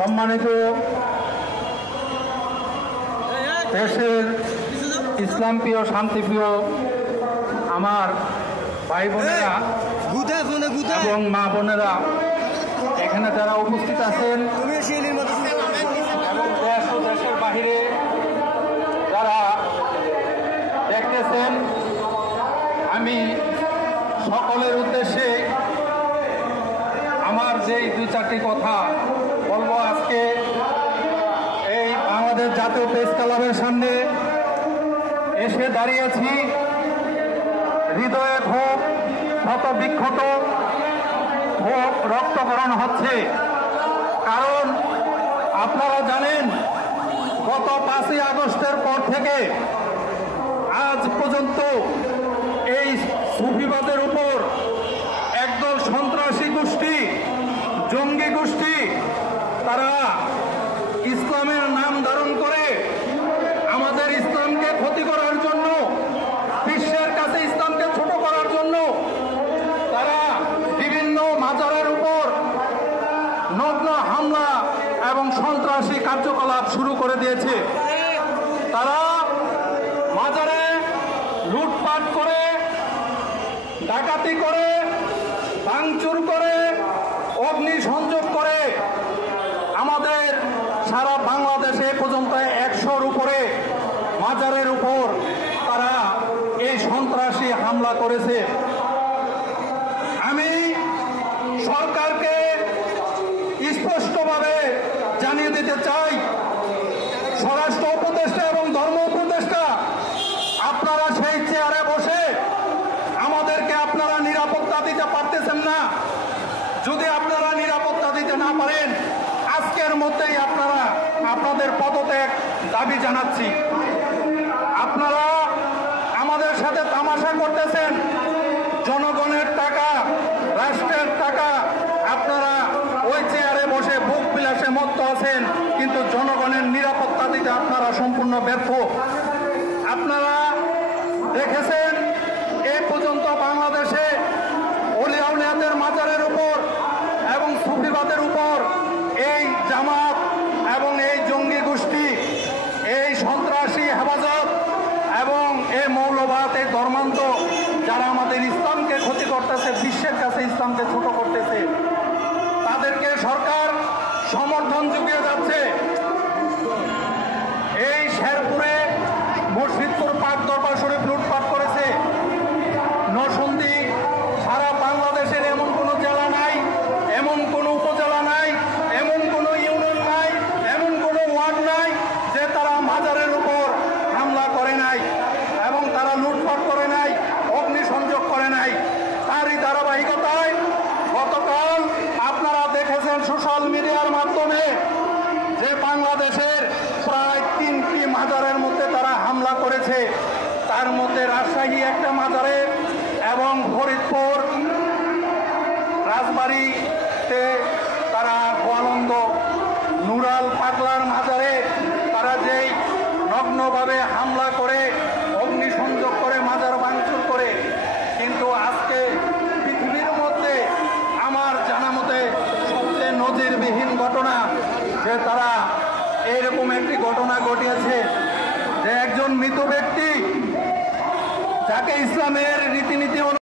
সম্মানিত দেশের ইসলামপ্রিয় শান্তিপ্রিয় আমার ভাই বোনেরা এবং মা বোনেরা, এখানে যারা উপস্থিত আছেন এবং দেশ ও দেশের বাহিরে যারা দেখতেছেন, আমি সকলের উদ্দেশ্যে আমার যেই দুই চারটি কথা বলবো। আজকে এই বাংলাদেশ জাতীয় প্রেস ক্লাবের সামনে এসে দাঁড়িয়েছি। হৃদয়ে ক্ষোভ, ক্ষত বিক্ষত, ক্ষোভ রক্তকরণ হচ্ছে। কারণ আপনারা জানেন, গত 5ই আগস্টের পর থেকে আজ পর্যন্ত এই সুফিবাদের উপর একদল সন্ত্রাসী গোষ্ঠী, জঙ্গি গোষ্ঠী, তারা ইসলামের নাম ধারণ করে আমাদের ইসলামকে ক্ষতি করার জন্য, বিশ্বের কাছে ইসলামকে ছোট করার জন্য তারা বিভিন্ন মাজারের উপর নগ্ন হামলা এবং সন্ত্রাসী কার্যকলাপ শুরু করে দিয়েছে। তারা মাজারে লুটপাট করে, ডাকাতি করে, ভাঙচুর করে, অগ্নিসংযোগ করে আমাদের সারা বাংলাদেশে পর্যন্ত 100-র উপরে মাজারের উপর তারা এই সন্ত্রাসী হামলা করেছে। আমি সরকারকে স্পষ্টভাবে জানিয়ে দিতে চাই, স্বরাষ্ট্র উপদেষ্টা এবং ধর্ম উপদেষ্টা, আপনারা সেই চেয়ারে বসে আমাদেরকে আপনারা নিরাপত্তা দিতে পারতেছেন না। যদি আপনারা নিরাপত্তা দিতে না পারেন, আজকের মধ্যেই আপনারা আপনাদের পদত্যাগ দাবি জানাচ্ছি। আপনারা আমাদের সাথে তামাশা করতেছেন। জনগণের টাকা, রাষ্ট্রের টাকা, আপনারা ওই চেয়ারে বসে ভোগ বিলাসে মত্ত আছেন, কিন্তু জনগণের নিরাপত্তা দিতে আপনারা সম্পূর্ণ ব্যর্থ। আপনারা দেখেছেন এই পর্যন্ত বাংলাদেশে ওলিয়া আউলিয়াদের মাজারের উপর এবং সুফিবাদের উপর এই জামাত এবং এই জঙ্গি গোষ্ঠী, এই সন্ত্রাসী হেফাজত এবং এই মৌলবাদ, এই ধর্মান্ত, যারা আমাদের ইসলামকে ক্ষতি করতেছে, বিশ্বের কাছে ইসলামকে ছোট করতেছে, তাদেরকে সরকার সমর্থন জুগিয়ে যাচ্ছে। এই শেরপুরে মুর্শিদপুর পাক দরবার শরীফ লুটপাট করেছে। নরসিংদী, সারা বাংলাদেশের এমন কোনো জেলা নাই, এমন কোনো উপজেলা নাই, এমন কোনো ইউনিয়ন নাই, এমন কোনো ওয়ার্ড নাই যে তারা মাজারের উপর হামলা করে নাই এবং তারা লুটপাট করে নাই, অগ্নিসংযোগ করে নাই। তারই ধারাবাহিকতায় গতকাল আপনারা দেখেছেন সোশ্যাল মিডিয়ার মাধ্যমে যে বাংলাদেশের প্রায় 3টি মাজারের মধ্যে তারা হামলা করেছে। তার মধ্যে রাজশাহী একটা মাজারে এবং ফরিদপুর, রাজবাড়িতে তারা গোয়ালন্দ, নুরাল পাগলার মাজারে তারা যেই নগ্নভাবে হামলা করে, অগ্নিসংযোগ করে, মাজার ভাঙচুর করে। কিন্তু আজকে পৃথিবীর মধ্যে আমার জানা মতে সবচেয়ে নজিরবিহীন ঘটনা যে তারা এইরকম একটি ঘটনা ঘটিয়েছে যে একজন মৃত ব্যক্তি, যাকে ইসলামের রীতিনীতি